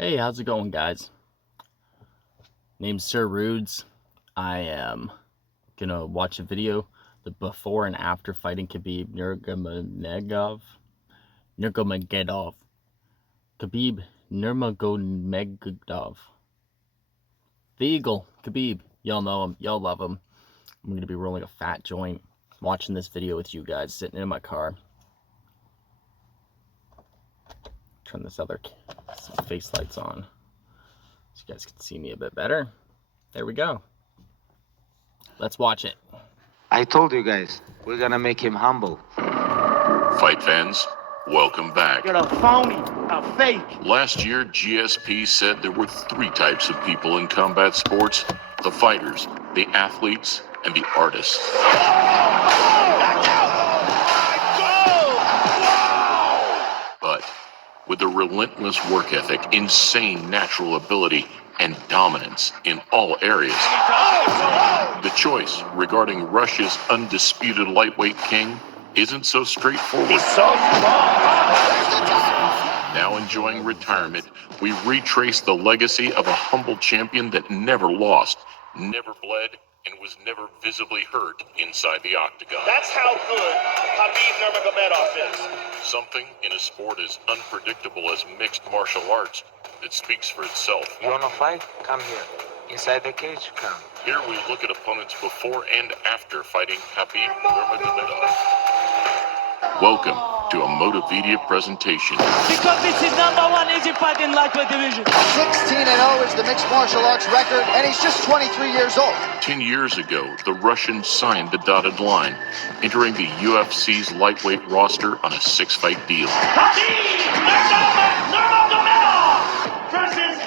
Hey, how's it going, guys? Name's Sir Rudes. I am gonna watch a video, the before and after fighting Khabib Nurmagomedov. Khabib Nurmagomedov. The Eagle, Khabib. Y'all know him, y'all love him. I'm gonna be rolling a fat joint, watching this video with you guys, sitting in my car. Turn this other face lights on so you guys can see me a bit better. There we go. Let's watch it. I told you guys, we're gonna make him humble. Fight fans, welcome back. You're a phony, a fake. Last year, GSP said there were three types of people in combat sports: the fighters, the athletes, and the artists. But with a relentless work ethic, insane natural ability, and dominance in all areas, the choice regarding Russia's undisputed lightweight king isn't so straightforward. He's so strong. Now enjoying retirement, we retrace the legacy of a humble champion that never lost, never bled, and was never visibly hurt inside the octagon. That's how good Khabib Nurmagomedov is. Something in a sport as unpredictable as mixed martial arts that speaks for itself. You wanna fight? Come here. Inside the cage, come. Here we look at opponents before and after fighting Khabib Nurmagomedov. Welcome to a Motivedia presentation. Because this is #1 easy fight in lightweight division. 16-0 is the mixed martial arts record, and he's just 23 years old. 10 years ago, the Russian signed the dotted line, entering the UFC's lightweight roster on a 6-fight deal. Khabib Nurmagomedov versus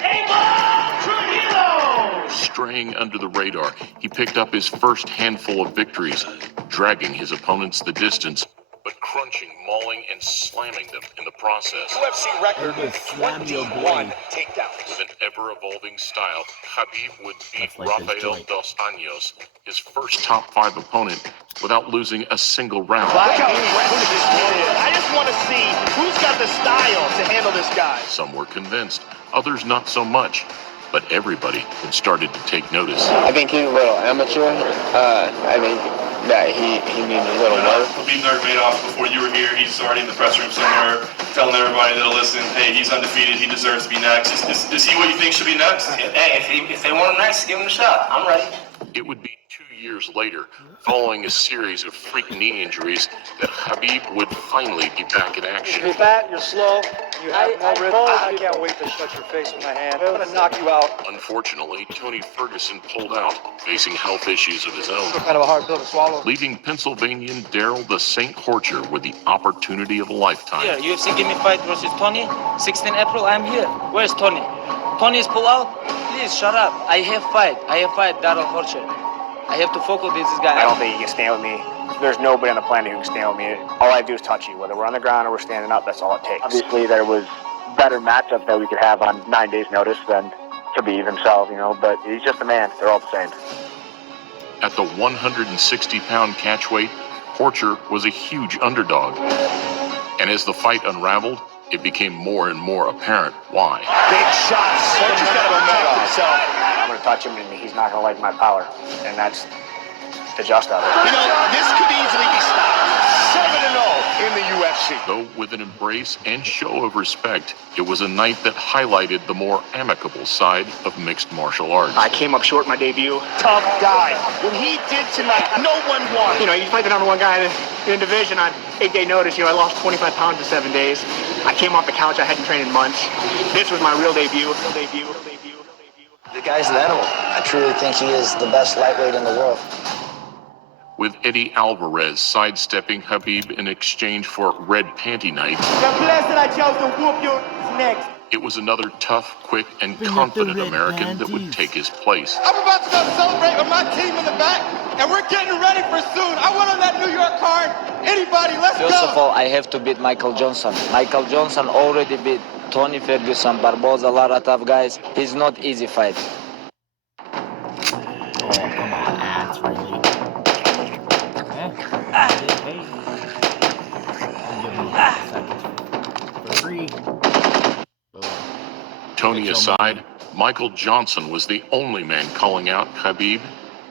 Trujillo. Straying under the radar, he picked up his first handful of victories, dragging his opponents the distance, but crunching, mauling, and slamming them in the process. UFC record with 21 takedowns. With an ever-evolving style, Khabib would beat That's like his Rafael joint. dos Anjos, his first top 5 opponent, without losing a single round. Look how aggressive this kid is. I just want to see who's got the style to handle this guy. Some were convinced, others not so much. But everybody had started to take notice. I think he's a little amateur. I think that he needs a little work. Khabib Nurmagomedov, before you were here, he's already in the press room somewhere telling everybody that'll listen, hey, he's undefeated, he deserves to be next. Is he what you think should be next? Hey, if they want him next, give him a shot. I'm ready. It would be 2 years later, following a series of freak knee injuries, that Khabib would finally be back in action. You're fat, you're slow, you have no rhythm. I can't wait to shut your face with my hand. I'm gonna knock you out. Unfortunately, Tony Ferguson pulled out, facing health issues of his own, Kind of a hard pill to swallow. leaving Pennsylvanian Daryl the Saint Horcher with the opportunity of a lifetime. Here, UFC give me fight versus Tony. 16 April, I'm here. Where's Tony? Tony's pull out? Please, shut up. I have fight, Daryl Horcher. I have to focus this guy. I don't think you can stand with me. There's nobody on the planet who can stand with me. All I do is touch you. Whether we're on the ground or we're standing up, that's all it takes. Obviously, there was better matchups that we could have on 9 days' notice than Khabib himself, but he's just a man. They're all the same. At the 160-pound catchweight, Horcher was a huge underdog. And as the fight unraveled, it became more and more apparent why. Big shots. Horcher's got to protect himself. I'm going to touch him, and he's not going to like my power. And that's the just of it. This could easily be stopped. 7-0 in the UFC. Though with an embrace and show of respect, it was a night that highlighted the more amicable side of mixed martial arts. I came up short in my debut. Tough guy. What he did tonight, no one won. You fight the #1 guy in the division on 8-day notice. I lost 25 pounds in 7 days. I came off the couch. I hadn't trained in months. This was my real debut. The guy's an animal. I truly think he is the best lightweight in the world. With Eddie Alvarez sidestepping Khabib in exchange for red panty night, The blessed I chose to whoop you next. it was another tough, quick, and confident American that would take his place. I'm about to go celebrate with my team in the back, and we're getting ready for soon. I went on that New York card. Anybody, let's go. First of all, I have to beat Michael Johnson. Michael Johnson already beat Tony Ferguson, Barboza, a lot of tough guys. He's not easy fight. Oh, come on, ads, really? Hey. I'll give him 5 seconds for free. Boom. Tony aside, Michael Johnson was the only man calling out Khabib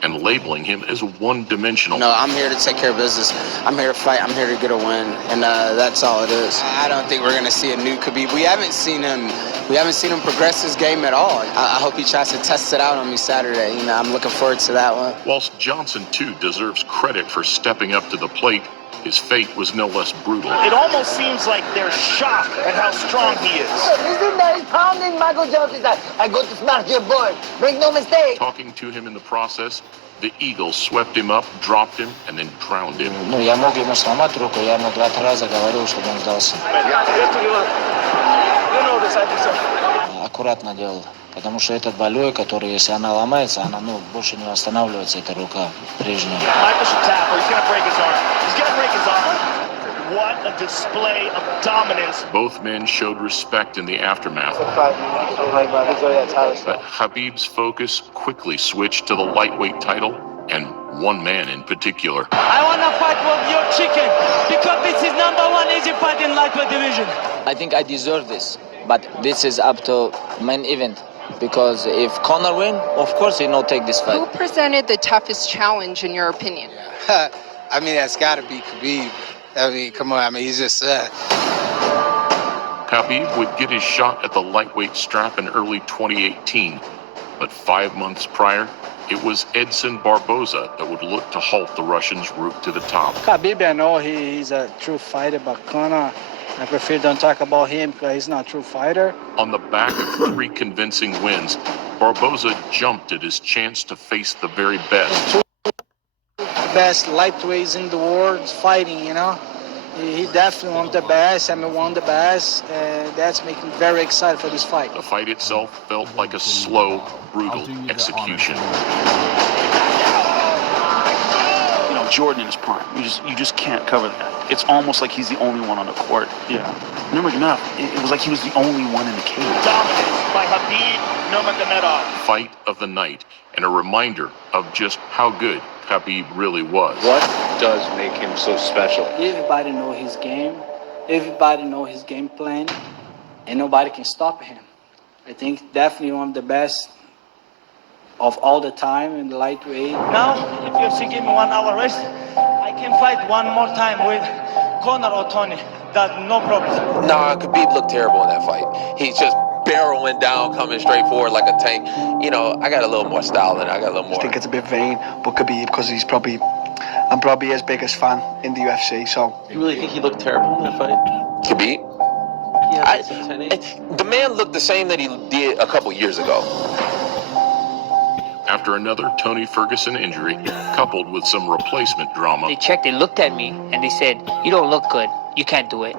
and labeling him as one-dimensional. No, I'm here to take care of business. I'm here to fight. I'm here to get a win, and that's all it is. I don't think we're gonna see a new Khabib. We haven't seen him progress his game at all. I hope he tries to test it out on me Saturday. You know, I'm looking forward to that one. Whilst Johnson too deserves credit for stepping up to the plate, his fate was no less brutal. It almost seems like they're shocked at how strong he is. Listen, that he's pounding Michael Johnson. I go to smash your boy. Make no mistake. Talking to him in the process, the Eagles swept him up, dropped him, and then drowned him. Ну, я мог ему сломать руку, я ему 2 раза говорил, чтобы он сдался. Аккуратно делал. Потому что этот болей, который, если она ломается, она больше не восстанавливается, эта рука прежняя. What a display of dominance. Both men showed respect in the aftermath. But Khabib's focus quickly switched to the lightweight title and one man in particular. I want to fight with your chicken because this is #1 easy fight in lightweight division. I think I deserve this, but this is up to main event. Because if Conor win, of course he no take this fight. Who presented the toughest challenge in your opinion? I mean, that's got to be Khabib. I mean, come on. I mean, he's just... Khabib would get his shot at the lightweight strap in early 2018. But 5 months prior, it was Edson Barboza that would look to halt the Russian's route to the top. Khabib, I know he's a true fighter, but Conor, I prefer don't talk about him because he's not a true fighter. On the back of 3 convincing wins, Barboza jumped at his chance to face the very best. Best lightweights in the world fighting, you know. He definitely won the best, I mean, won the best, and that's making me very excited for this fight. The fight itself felt like a slow, brutal execution. You know, Jordan in his prime, you just can't cover that. It's almost like he's the only one on the court. Yeah. Nurmagomedov, it was like he was the only one in the cage. Dominance by Khabib Nurmagomedov. Fight of the night, and a reminder of just how good Khabib really was. What does make him so special? Everybody know his game. Everybody know his game plan. And nobody can stop him. I think definitely one of the best of all the time in the lightweight. Now, if UFC give me 1 hour rest, I can fight one more time with Conor or Tony. That's no problem. Nah, Khabib looked terrible in that fight. He's just barreling down, coming straight forward like a tank. You know, I got a little more style than I got a little more. I think it's a bit vain, but Khabib, because I'm probably his biggest fan in the UFC, so. You really think he looked terrible in that fight? Khabib? The man looked the same that he did a couple years ago. After another Tony Ferguson injury, coupled with some replacement drama. They checked, they looked at me, and they said, "You don't look good. You can't do it."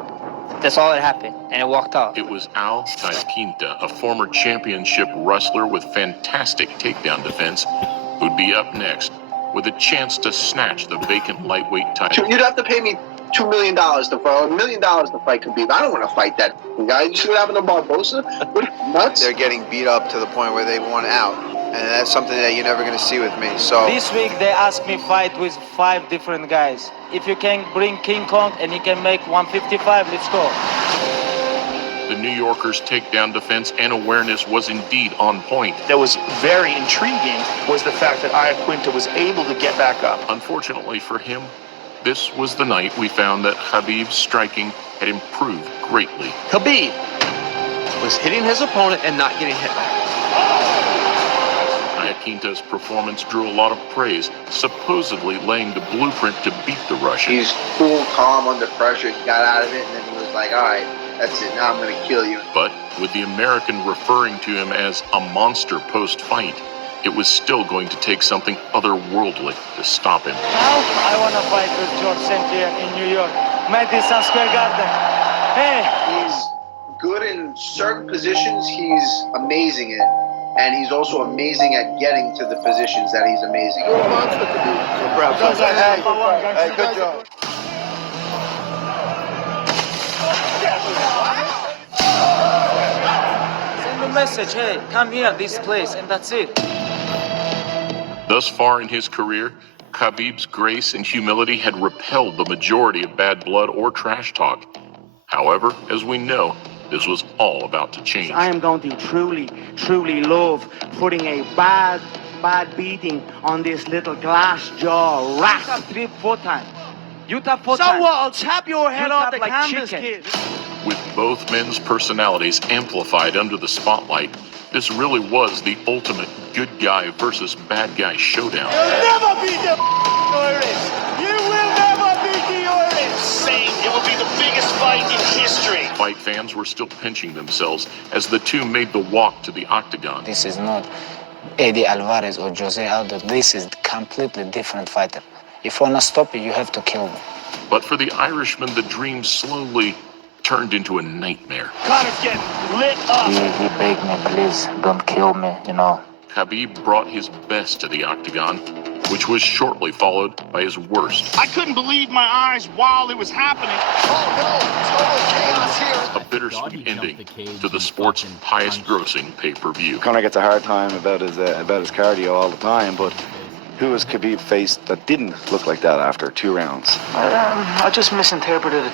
That's all that happened, and I walked out. It was Al Iaquinta, a former championship wrestler with fantastic takedown defense, who'd be up next with a chance to snatch the vacant lightweight title. You'd have to pay me $2 million to fight, or $1 million to fight Khabib. I don't want to fight that guy. You see what happened to Barboza? What, nuts? They're getting beat up to the point where they want out. And that's something that you're never going to see with me. So this week they asked me fight with 5 different guys. If you can bring King Kong and he can make 155, let's go. The New Yorker's takedown defense and awareness was indeed on point. That was very intriguing was the fact that Iaquinta was able to get back up. Unfortunately for him, this was the night we found that Khabib's striking had improved greatly. Khabib was hitting his opponent and not getting hit back. Iaquinta's performance drew a lot of praise, supposedly laying the blueprint to beat the Russian. he's cool, calm under pressure. He got out of it, and then he was like, all right, that's it. Now I'm going to kill you. But with the American referring to him as a monster post-fight, it was still going to take something otherworldly to stop him. Now I want to fight with George St. Pierre in New York, Madison Square Garden. Hey! He's good in certain positions. He's amazing in. And he's also amazing at getting to the positions that he's amazing. You're a monster, Khabib. Hey, good job. Send a message, hey, come here, this place, and that's it. Thus far in his career, Khabib's grace and humility had repelled the majority of bad blood or trash talk. However, as we know, this was all about to change. I am going to truly love putting a bad beating on this little glass jaw rat. You tap 3-4 times. You tap 4 times. So what? I'll tap your head off the canvas, kid. With both men's personalities amplified under the spotlight, this really was the ultimate good guy versus bad guy showdown. You'll never beat the Irish. You will never beat the Irish. Saying it will be the biggest fight in history. Fight fans were still pinching themselves as the two made the walk to the octagon. This is not Eddie Alvarez or Jose Aldo. This is a completely different fighter. If you want to stop it, you have to kill me. But for the Irishman, the dream slowly turned into a nightmare. Connor's getting lit up. He begged me, please, don't kill me, you know. Khabib brought his best to the octagon, which was shortly followed by his worst. I couldn't believe my eyes while it was happening. Oh, no, total chaos here. A bittersweet ending to the sport's highest-grossing pay-per-view. Connor gets a hard time about his cardio all the time, but who has Khabib faced that didn't look like that after 2 rounds? I just misinterpreted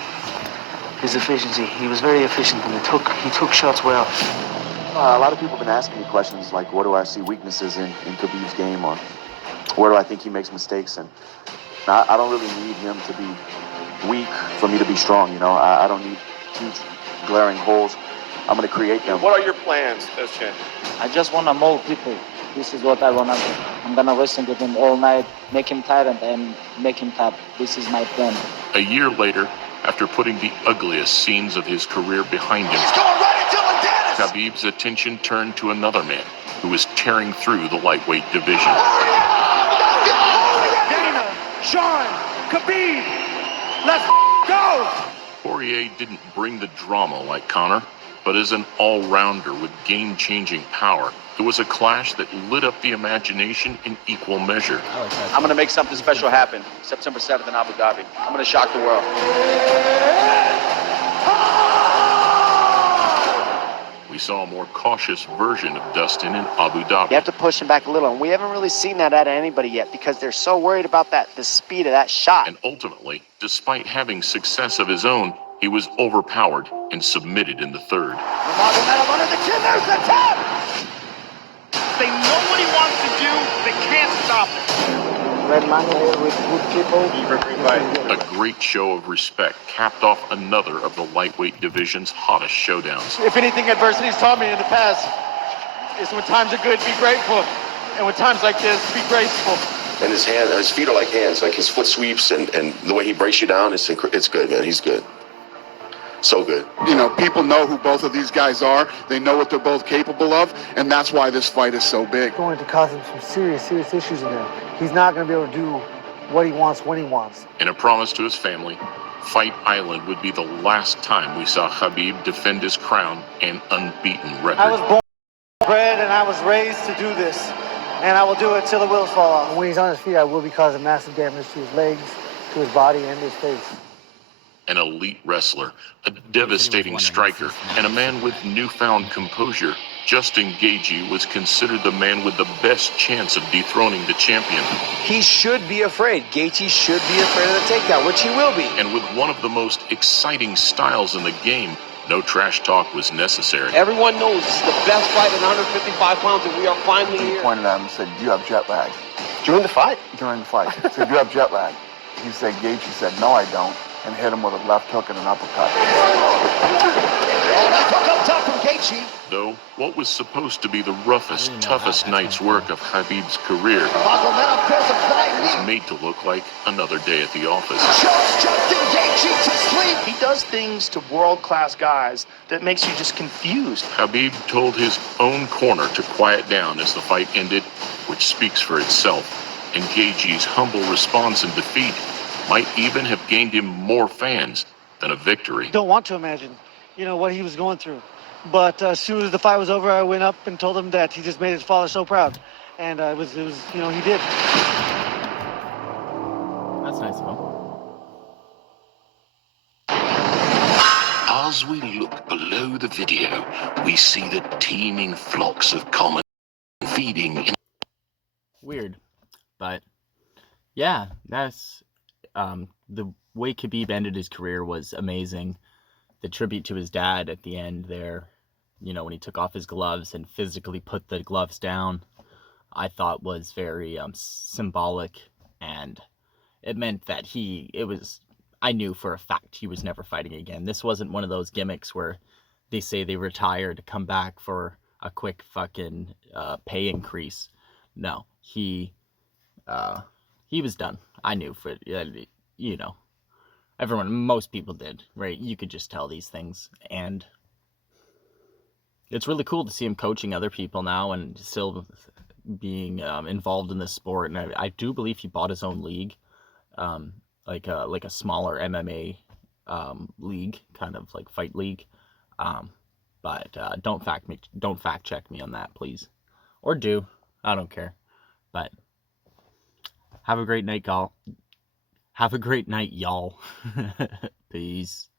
his efficiency. He was very efficient and he took shots well. A lot of people have been asking me questions like, what do I see weaknesses in Khabib's game, or where do I think he makes mistakes? And I don't really need him to be weak for me to be strong, you know? I don't need huge glaring holes. I'm going to create them. What are your plans, Chen? I just want to mold people. This is what I want to do. I'm going to wrestle with him all night, make him tired and make him tap. This is my plan. A year later, after putting the ugliest scenes of his career behind him, He's going right into the dentist. Khabib's attention turned to another man who was tearing through the lightweight division. Dana, Sean, Khabib, let's go. Poirier didn't bring the drama like Conor, but as an all-rounder with game-changing power, it was a clash that lit up the imagination in equal measure. I'm going to make something special happen September 7th in Abu Dhabi. I'm going to shock the world. We saw a more cautious version of Dustin in Abu Dhabi. You have to push him back a little, and we haven't really seen that out of anybody yet because they're so worried about the speed of that shot. And ultimately, despite having success of his own, he was overpowered and submitted in the third. Nurmagomedov under the chin, there's the tap! They know what he wants to do, they can't stop it. Red money here with good people. A great show of respect capped off another of the lightweight division's hottest showdowns. If anything adversity's taught me in the past, is when times are good, be grateful. And when times like this, be graceful. And his feet are like hands, like his foot sweeps and the way he breaks you down, it's good, man. He's good. So good. You know, people know who both of these guys are. They know what they're both capable of, and that's why this fight is so big. Going to cause him some serious issues in there. He's not going to be able to do what he wants when he wants. In a promise to his family, Fight Island would be the last time we saw Khabib defend his crown and unbeaten record. I was born, bred, and I was raised to do this, and I will do it till the wheels fall off. When he's on his feet, I will be causing massive damage to his legs, to his body, and his face. An elite wrestler, a devastating striker, and a man with newfound composure, Justin Gaethje was considered the man with the best chance of dethroning the champion. He should be afraid. Gaethje should be afraid of the takedown, which he will be. And with one of the most exciting styles in the game, no trash talk was necessary. Everyone knows this is the best fight at 155 pounds, and we are finally here. He pointed at him and said, "Do you have jet lag?" During the fight? During the fight. He said, "Do you have jet lag?" He said, Gaethje said, "No, I don't," and hit him with a left hook and an uppercut. Though what was supposed to be the roughest, toughest night's work of Khabib's career was made to look like another day at the office. He does things to world-class guys that makes you just confused. Khabib told his own corner to quiet down as the fight ended, which speaks for itself. And Gaethje's humble response and defeat might even have gained him more fans than a victory. Don't want to imagine, what he was going through. But as soon as the fight was over, I went up and told him that he just made his father so proud. And it was he did. That's nice of him. As we look below the video, we see the teeming flocks of common feeding in... Weird. But, yeah, that's... the way Khabib ended his career was amazing. the tribute to his dad at the end there, you know, when he took off his gloves and physically put the gloves down, I thought was very symbolic, and it meant that I knew for a fact he was never fighting again. This wasn't one of those gimmicks where they say they retire to come back for a quick fucking pay increase. No, he was done. I knew for, you know, most people did, right? You could just tell these things. And it's really cool to see him coaching other people now and still being involved in this sport. And I do believe he bought his own league, like a smaller MMA league, kind of like fight league. But don't fact check me on that, please, or do. I don't care. But have a great night, y'all. Have a great night, y'all. Peace.